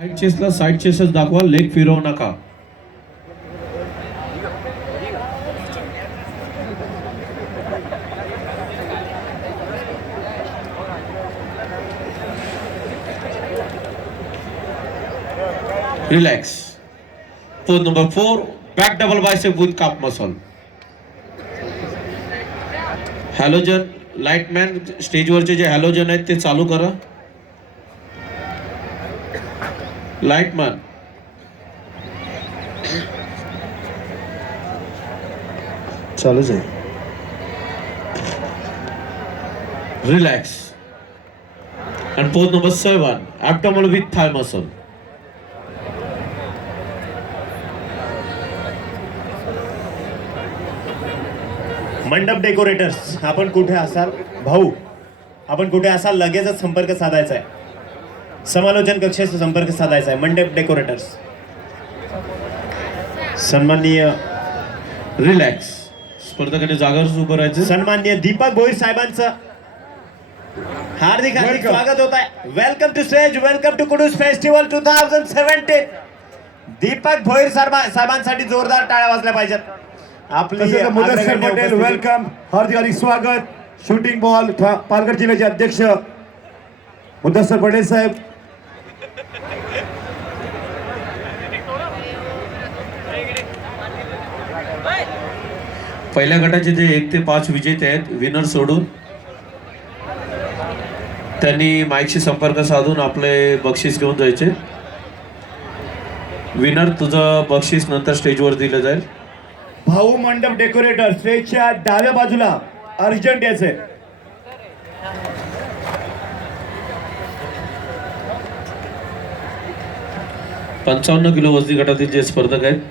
Side चेसला side चेसच दाखवा, leg फिरवू नका. Relax. Pose number 4, back double bicep with काप मसल. हॅलोजन लाइटमॅन स्टेजवरचे जे हॅलोजन आहेत ते चालू करा. लाइटमॅन चालूच आहे. Relax. and pose number 7, abdominal with thigh muscle. मंडप डेकोरेटर्स, आपण कुठे असाल भाऊ, आपण कुठे असाल लगेचच संपर्क साधायचा आहे. समालोचन कक्षाशी संपर्क साधायचा आहे. मंडप डेकोरेटर्स सन्माननीय रिलॅक्स. स्पर्धकांनी जागावर उभं राहायचं. सन्माननीय दीपक भोईर साहेबांचं हार्दिक हार्दिक स्वागत होत आहे. Welcome to stage, welcome to Kudus festival 2017. Deepak Bhoir साहेबांसाठी जोरदार टाळ्या वाजल्या पाहिजेत. आपली मुदस्सर पटेल वेलकम, हार्दिक हार्दिक स्वागत. शूटिंग बॉल पालघर जिल्ह्याचे अध्यक्ष मुदस्सर पटेल साहेब. पहिल्या गटाचे जे 1 ते 5 विजेते आहेत, विनर सोडून त्यांनी माईकशी संपर्क साधून आपले बक्षीस घेऊन जायचे. विनर, तुझं बक्षीस नंतर स्टेजवर दिलं जाईल. भाऊ मंडप डेकोरेटर स्टेजच्या डाव्या बाजूला अर्जंट यायचंय. 55 किलो वजनी गटातील जे स्पर्धक आहेत